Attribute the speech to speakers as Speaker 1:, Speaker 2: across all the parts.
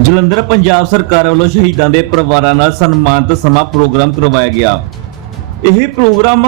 Speaker 1: ਜਲੰਧਰ ਪੰਜਾਬ ਸਰਕਾਰ ਵੱਲੋਂ ਸ਼ਹੀਦਾਂ ਦੇ ਪਰਿਵਾਰਾਂ ਨਾਲ ਸਨਮਾਨਿਤ ਸਮਾਂ ਪ੍ਰੋਗਰਾਮ ਕਰਵਾਇਆ ਗਿਆ। ਇਹ ਪ੍ਰੋਗਰਾਮ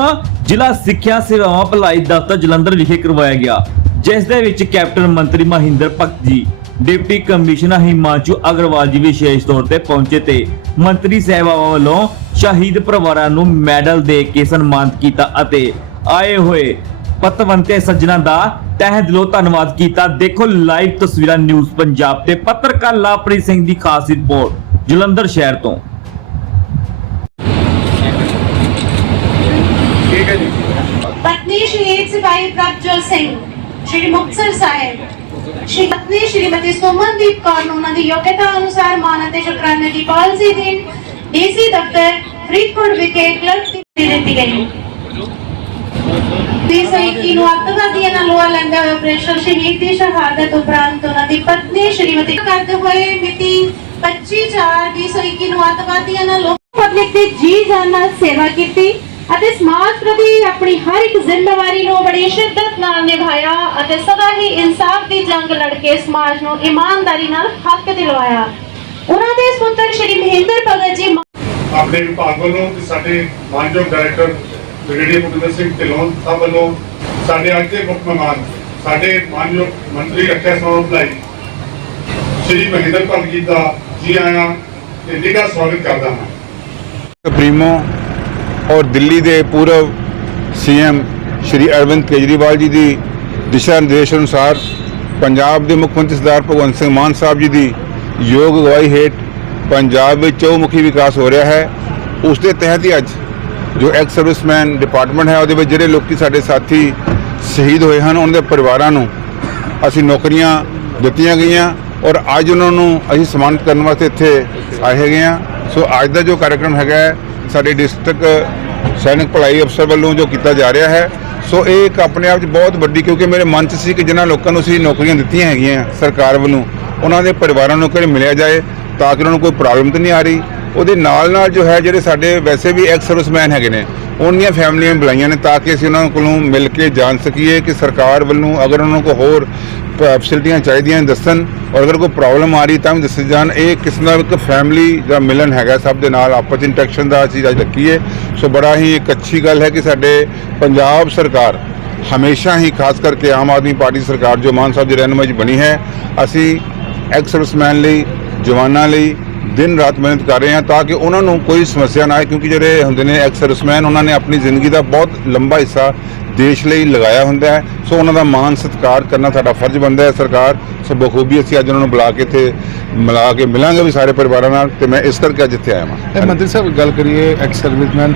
Speaker 1: ਜ਼ਿਲ੍ਹਾ ਸਿੱਖਿਆ ਸੇਵਾਵਾਂ ਭਲਾਈ ਦਫ਼ਤਰ ਜਲੰਧਰ ਵਿਖੇ ਕਰਵਾਇਆ ਗਿਆ, ਜਿਸ ਦੇ ਵਿੱਚ ਕੈਪਟਨ ਮੰਤਰੀ ਮਹਿੰਦਰ ਭਗਤ ਜੀ, ਡਿਪਟੀ ਕਮਿਸ਼ਨਰ ਹਿਮਾਂਸ਼ੂ ਅਗਰਵਾਲ ਜੀ ਵਿਸ਼ੇਸ਼ ਤੌਰ ਤੇ ਪਹੁੰਚੇ ਤੇ ਮੰਤਰੀ ਸਹਿਬਾਵਾਂ ਵੱਲੋਂ ਸ਼ਹੀਦ ਪਰਿਵਾਰਾਂ ਨੂੰ ਮੈਡਲ ਦੇ ਕੇ ਸਨਮਾਨਿਤ ਕੀਤਾ ਅਤੇ ਆਏ ਹੋਏ ਪਤਵੰਤੇ ਸੱਜਣਾ ਦਾ ਤਹਿ ਦਿਲੋਂ ਧੰਨਵਾਦ ਕੀਤਾ। ਦੇਖੋ ਲਾਈਵ ਤਸਵੀਰਾਂ ਨਿਊਜ਼ ਪੰਜਾਬ ਤੇ ਪੱਤਰਕਾਰ ਲਾਪ੍ਰੀਤ ਸਿੰਘ ਦੀ ਖਾਸ ਰਿਪੋਰਟ ਜਲੰਧਰ ਸ਼ਹਿਰ ਤੋਂ।
Speaker 2: ਠੀਕ ਹੈ ਜੀ।
Speaker 3: ਪਤਨੀ ਸ਼ਹੀਦ ਸਿਪਾਹੀ ਪ੍ਰਭਜੋਤ ਸਿੰਘ ਸ਼੍ਰੀ ਮੁਕਤਸਰ ਸਾਹਿਬ ਸ਼੍ਰੀ ਪਤਨੀ ਸ਼੍ਰੀਮਤੀ ਸੁਮਨਦੀਪ ਕੌਰ ਨੂੰ ਉਹਨਾਂ ਦੀ ਯੋਗਤਾ ਅਨੁਸਾਰ ਮਾਨ ਅਤੇ ਸ਼ੁਕਰਾਨੇ ਦੀ ਪਾਲਿਸੀ ਦੀ ਡੀਸੀ ਦਫ਼ਤਰ ਫਰੀਦਕੋਟ ਵਿਖੇ ਕਲਰਕ ਦੀ ਦਿੱਤੀ ਗਈ। ਦੀ ਸਹੀ ਨੂੰ ਅੱਤਵਾਦੀਆਂ ਨਾਲ ਲੋਹਾ ਲੈਂਦਾ ਹੋਇਆ ਆਪਰੇਸ਼ਨ ਸ਼ਹੀਦ ਦੀ ਸ਼ਹਾਦਤ ਉਪਰੰਤ ਉਹਨਾਂ 25/4/2021 ਨੂੰ ਅੱਤਵਾਦੀਆਂ ਨਾਲ ਲੋਕ ਜੀ ਜਾਨ ਨਾਲ ਸੇਵਾ ਕੀਤੀ ਅਤੇ ਸਮਾਜ ਪ੍ਰਤੀ ਆਪਣੀ ਹਰ ਇੱਕ ਜ਼ਿੰਮੇਵਾਰੀ ਨੂੰ ਬੜੀ ਸ਼ਿੱਦਤ ਨਾਲ ਨਿਭਾਇਆ ਅਤੇ ਸਦਾ ਹੀ ਇਨਸਾਫ ਦੀ ਜੰਗ ਲੜ ਕੇ ਸਮਾਜ ਨੂੰ ਇਮਾਨਦਾਰੀ ਨਾਲ ਹੱਕ ਦਿਲਵਾਇਆ। ਉਹਨਾਂ ਦੇ ਸੁਪੁੱਤਰ ਸ਼੍ਰੀ ਮਹਿੰਦਰ ਭਗਤ ਜੀ
Speaker 2: ਆਪਣੇ ਵਿਭਾਗ ਵੱਲੋਂ ਤੇ ਸਾਡੇ ਮਾਨਯੋਗ ਡਾਇਰੈਕਟਰ ਬ੍ਰਿਗੇਡੀਅਰ ਭੁਪਿੰਦਰ ਸਿੰਘ ਢਿੱਲੋਂ ਸਾਹਿਬ ਵੱਲੋਂ ਸਾਡੇ ਅੱਜ ਦੇ ਮੁੱਖ ਮਹਿਮਾਨ, ਸਾਡੇ ਮਾਨਯੋਗ ਮੰਤਰੀ ਰੱਖਿਆ ਸਮਾਜ ਭਲਾਈ ਸ਼੍ਰੀ ਮਹਿੰਦਰ ਭਗਤ ਜੀ ਦਾ ਜੀ ਆਇਆਂ ਤੇ ਨਿੱਘਾ ਸਵਾਗਤ ਕਰਦਾ ਹਾਂ।
Speaker 4: ਸੁਪਰੀਮੋ ਔਰ ਦਿੱਲੀ ਦੇ ਪੂਰਵ ਸੀਐਮ ਸ਼੍ਰੀ ਅਰਵਿੰਦ ਕੇਜਰੀਵਾਲ ਜੀ ਦੀ ਦਿਸ਼ਾ ਨਿਰਦੇਸ਼ ਅਨੁਸਾਰ ਪੰਜਾਬ ਦੇ ਮੁੱਖ ਮੰਤਰੀ ਸਰਦਾਰ ਭਗਵੰਤ ਸਿੰਘ ਮਾਨ ਸਾਹਿਬ ਜੀ ਦੀ ਯੋਗ ਅਗਵਾਈ ਹੇਠ ਪੰਜਾਬ ਵਿੱਚ ਚੌਮੁਖੀ ਵਿਕਾਸ ਹੋ ਰਿਹਾ ਹੈ। ਉਸ ਦੇ ਤਹਿਤ ਹੀ ਅੱਜ ਜੋ ਐਕਸ ਸਰਵਿਸਮੈਨ ਡਿਪਾਰਟਮੈਂਟ ਹੈ ਉਹਦੇ ਵਿੱਚ ਜਿਹੜੇ ਲੋਕੀ ਸਾਡੇ ਸਾਥੀ ਸ਼ਹੀਦ ਹੋਏ ਹਨ ਉਹਨਾਂ ਦੇ ਪਰਿਵਾਰਾਂ ਨੂੰ ਅਸੀਂ ਨੌਕਰੀਆਂ ਦਿੱਤੀਆਂ ਗਈਆਂ ਔਰ ਅੱਜ ਉਹਨਾਂ ਨੂੰ ਅਸੀਂ ਸਨਮਾਨਿਤ ਕਰਨ ਵਾਸਤੇ ਇੱਥੇ ਆਏ ਹੈਗੇ ਆ ਸੋ ਅੱਜ ਦਾ ਜੋ ਕਾਰਜਕ੍ਰਮ ਹੈਗਾ ਹੈ, ਸਾਡੇ ਡਿਸਟ੍ਰਿਕਟ ਸੈਨਿਕ ਭਲਾਈ ਅਫਸਰ ਵੱਲੋਂ ਜੋ ਕੀਤਾ ਜਾ ਰਿਹਾ ਹੈ ਸੋ ਇਹ ਇੱਕ ਆਪਣੇ ਆਪ 'ਚ ਬਹੁਤ ਵੱਡੀ ਕਿਉਂਕਿ ਮੇਰੇ ਮਨ 'ਚ ਸੀ ਕਿ ਜਿਨ੍ਹਾਂ ਲੋਕਾਂ ਨੂੰ ਅਸੀਂ ਨੌਕਰੀਆਂ ਦਿੱਤੀਆਂ ਹੈਗੀਆਂ ਸਰਕਾਰ ਵੱਲੋਂ ਉਹਨਾਂ ਦੇ ਪਰਿਵਾਰਾਂ ਨੂੰ ਕਿਹੜੇ ਮਿਲਿਆ ਜਾਏ ਤਾਂ ਕਿ ਉਹਨਾਂ ਨੂੰ ਕੋਈ ਪ੍ਰੋਬਲਮ ਤਾਂ ਨਹੀਂ ਆ ਰਹੀ। ਉਹਦੇ ਨਾਲ ਨਾਲ ਜੋ ਹੈ ਜਿਹੜੇ ਸਾਡੇ ਵੈਸੇ ਵੀ ਐਕਸ ਸਰਵਿਸਮੈਨ ਹੈਗੇ ਨੇ, ਉਹਨੀਆਂ ਫੈਮਲੀਆਂ ਬੁਲਾਈਆਂ ਨੇ ਤਾਂ ਕਿ ਅਸੀਂ ਉਹਨਾਂ ਕੋਲੋਂ ਮਿਲ ਕੇ ਜਾਣ ਸਕੀਏ ਕਿ ਸਰਕਾਰ ਵੱਲੋਂ ਅਗਰ ਉਹਨਾਂ ਨੂੰ ਕੋਈ ਹੋਰ ਫੈਸਿਲਿਟੀਆਂ ਚਾਹੀਦੀਆਂ ਦੱਸਣ ਔਰ ਅਗਰ ਕੋਈ ਪ੍ਰੋਬਲਮ ਆ ਰਹੀ ਤਾਂ ਵੀ ਦੱਸੇ ਜਾਣ। ਇਹ ਕਿਸਮ ਦਾ ਇੱਕ ਫੈਮਿਲੀ ਦਾ ਮਿਲਨ ਹੈਗਾ, ਸਭ ਦੇ ਨਾਲ ਆਪਸ ਇੰਟਰੈਕਸ਼ਨ ਦਾ ਅਸੀਂ ਅੱਜ ਰੱਖੀਏ ਸੋ ਬੜਾ ਹੀ ਇੱਕ ਅੱਛੀ ਗੱਲ ਹੈ ਕਿ ਸਾਡੇ ਪੰਜਾਬ ਸਰਕਾਰ ਹਮੇਸ਼ਾ ਹੀ ਖਾਸ ਕਰਕੇ ਆਮ ਆਦਮੀ ਪਾਰਟੀ ਸਰਕਾਰ ਜੋ ਮਾਨ ਸਾਹਿਬ ਦੀ ਰਹਿਨੁਮਾਈ 'ਚ ਬਣੀ ਹੈ, ਅਸੀਂ ਐਕਸ ਸਰਵਿਸਮੈਨ ਲਈ, ਜਵਾਨਾਂ ਲਈ ਦਿਨ ਰਾਤ ਮਿਹਨਤ ਕਰ ਰਹੇ ਹਾਂ ਤਾਂ ਕਿ ਉਹਨਾਂ ਨੂੰ ਕੋਈ ਸਮੱਸਿਆ ਨਾ ਆਏ, ਕਿਉਂਕਿ ਜਿਹੜੇ ਹੁੰਦੇ ਨੇ ਐਕਸ ਸਰਵਿਸਮੈਨ ਉਹਨਾਂ ਨੇ ਆਪਣੀ ਜ਼ਿੰਦਗੀ ਦਾ ਬਹੁਤ ਲੰਬਾ ਹਿੱਸਾ ਦੇਸ਼ ਲਈ ਲਗਾਇਆ ਹੁੰਦਾ ਹੈ। ਸੋ ਉਹਨਾਂ ਦਾ ਮਾਣ ਸਤਿਕਾਰ ਕਰਨਾ ਸਾਡਾ ਫਰਜ਼ ਬਣਦਾ ਹੈ ਸਰਕਾਰ। ਸੋ ਬਖੂਬੀ ਅਸੀਂ ਅੱਜ ਉਹਨਾਂ ਨੂੰ ਬੁਲਾ ਕੇ ਇੱਥੇ ਮਿਲਾ ਕੇ ਮਿਲਾਂਗੇ ਵੀ ਸਾਰੇ ਪਰਿਵਾਰਾਂ ਨਾਲ ਤੇ ਮੈਂ ਇਸ ਕਰਕੇ ਅੱਜ ਇੱਥੇ ਆਇਆ
Speaker 5: ਇਹ
Speaker 4: ਹਾਂ
Speaker 5: ਮੰਤਰੀ ਸਾਹਿਬ ਗੱਲ ਕਰੀਏ ਐਕਸ ਸਰਵਿਸਮੈਨ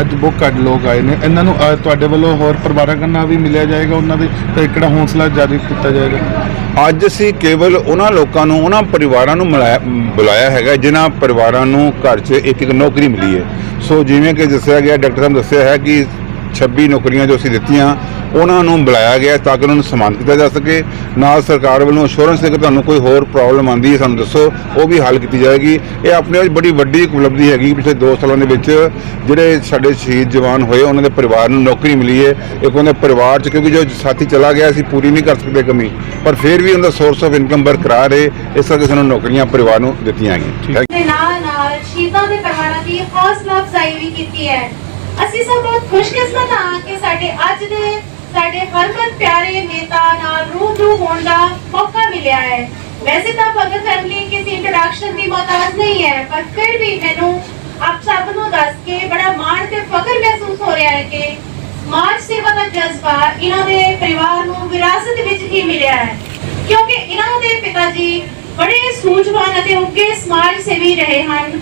Speaker 5: ਅੱਜ ਬਹੁਤ ਘੱਟ ਲੋਕ ਆਏ ਨੇ। ਇਹਨਾਂ ਨੂੰ ਤੁਹਾਡੇ ਵੱਲੋਂ ਹੋਰ ਪਰਿਵਾਰਾਂ ਨਾਲ ਵੀ ਮਿਲਿਆ ਜਾਏਗਾ ਉਹਨਾਂ ਦੇ ਤੇ ਕਿਹੜਾ ਹੌਸਲਾ ਜਾਰੀ ਕੀਤਾ ਜਾਏਗਾ?
Speaker 4: ਅੱਜ ਅਸੀਂ ਕੇਵਲ ਉਹਨਾਂ ਲੋਕਾਂ ਨੂੰ ਉਹਨਾਂ ਪਰਿਵਾਰਾਂ ਨੂੰ ਮਿਲਾਇਆ- ਬੁਲਾਇਆ ਹੈਗਾ ਜਿਨ੍ਹਾਂ ਪਰਿਵਾਰਾਂ ਨੂੰ ਘਰ 'ਚ ਇੱਕ ਇੱਕ ਨੌਕਰੀ ਮਿਲੀ ਹੈ। ਸੋ ਜਿਵੇਂ ਕਿ ਦੱਸਿਆ ਗਿਆ ਡਾਕਟਰ ਸਾਹਿਬ ਦੱਸਿਆ ਹੈ ਕਿ 26 ਨੌਕਰੀਆਂ ਜੋ ਅਸੀਂ ਦਿੱਤੀਆਂ, ਉਹਨਾਂ ਨੂੰ ਬੁਲਾਇਆ ਗਿਆ ਤਾਂ ਕਿ ਉਹਨਾਂ ਨੂੰ ਸਨਮਾਨਿਤ ਕੀਤਾ ਜਾ ਸਕੇ। ਨਾਲ ਸਰਕਾਰ ਵੱਲੋਂ ਅਸ਼ੋਰੈਂਸ ਦੇ ਕਿ ਤੁਹਾਨੂੰ ਕੋਈ ਹੋਰ ਪ੍ਰੋਬਲਮ ਆਂਦੀ ਹੈ, ਸਾਨੂੰ ਦੱਸੋ, ਉਹ ਵੀ ਹੱਲ ਕੀਤੀ ਜਾਏਗੀ। ਇਹ ਆਪਣੇ ਆਪ ਬੜੀ ਵੱਡੀ ਉਪਲਬਧੀ ਹੈਗੀ ਪਿਛਲੇ 2 ਸਾਲਾਂ ਦੇ ਵਿੱਚ ਜਿਹੜੇ ਸਾਡੇ ਸ਼ਹੀਦ ਜਵਾਨ ਹੋਏ, ਉਹਨਾਂ ਦੇ ਪਰਿਵਾਰ ਨੂੰ ਨੌਕਰੀ ਮਿਲੀ ਹੈ। ਇੱਕ ਉਹਨਾਂ ਦੇ ਪਰਿਵਾਰ 'ਚ, ਕਿਉਂਕਿ ਜੋ ਸਾਥੀ ਚਲਾ ਗਿਆ, ਅਸੀਂ ਪੂਰੀ ਨਹੀਂ ਕਰ ਸਕਦੇ ਕਮੀ। ਪਰ ਫਿਰ ਵੀ ਉਹਨਾਂ ਦਾ ਸੋਰਸ ਆਫ ਇਨਕਮ ਬਰਕਰਾਰ ਹੈ ਇਸ ਕਰਕੇ ਸਾਨੂੰ ਨੌਕਰੀਆਂ ਪਰਿਵਾਰ ਨੂੰ ਦਿੱਤੀਆਂ ਗਈਆਂ।
Speaker 3: ਨਾਲ ਨਾਲ ਸ਼ਹੀਦਾਂ ਦੇ ਪਰਿਵਾਰਾਂ ਦੀ ਹੌਸਲਾ ਅਫਜ਼ਾਈ ਵੀ ਕੀਤੀ ਹੈ। ਅਸੀਂ ਸਭ ਬਹੁਤ ਖੁਸ਼ਕਿਸਮਤ ਹਾਂ ਕਿ ਸਾਡੇ ਅੱਜ ਦੇ ਸਾਡੇ ਹਰਮਨ ਪਿਆਰੇ ਨੇਤਾ ਨਾਲ ਰੂਬਰੂ ਹੋਣ ਦਾ ਮੌਕਾ ਮਿਲਿਆ ਹੈ। ਵੈਸੇ ਤਾਂ ਭਗਤ ਫੈਮਿਲੀ ਕਿਸੇ ਇੰਟਰੋਡਕਸ਼ਨ ਦੀ ਮਹਤਾਜ ਨਹੀਂ ਹੈ, ਪਰ ਫਿਰ ਵੀ ਮੈਨੂੰ ਆਪ ਸਭ ਨੂੰ ਦੱਸ ਕੇ ਬੜਾ ਮਾਣ ਤੇ ਫਖਰ ਮਹਿਸੂਸ ਹੋ ਰਿਹਾ ਹੈ ਕਿ ਸਮਾਜ ਸੇਵਾ ਦਾ ਜਜ਼ਬਾ ਇਹਨਾਂ ਦੇ ਪਰਿਵਾਰ ਨੂੰ ਵਿਰਾਸਤ ਵਿੱਚ ਹੀ ਮਿਲਿਆ ਹੈ। ਕਿਉਂਕਿ ਇਹਨਾਂ ਦੇ ਪਿਤਾ ਜੀ ਬੜੇ ਸੂਝਵਾਨ ਅਤੇ ਉੱਗੇ ਸਮਾਜ ਸੇਵੀ ਰਹੇ ਹਨ।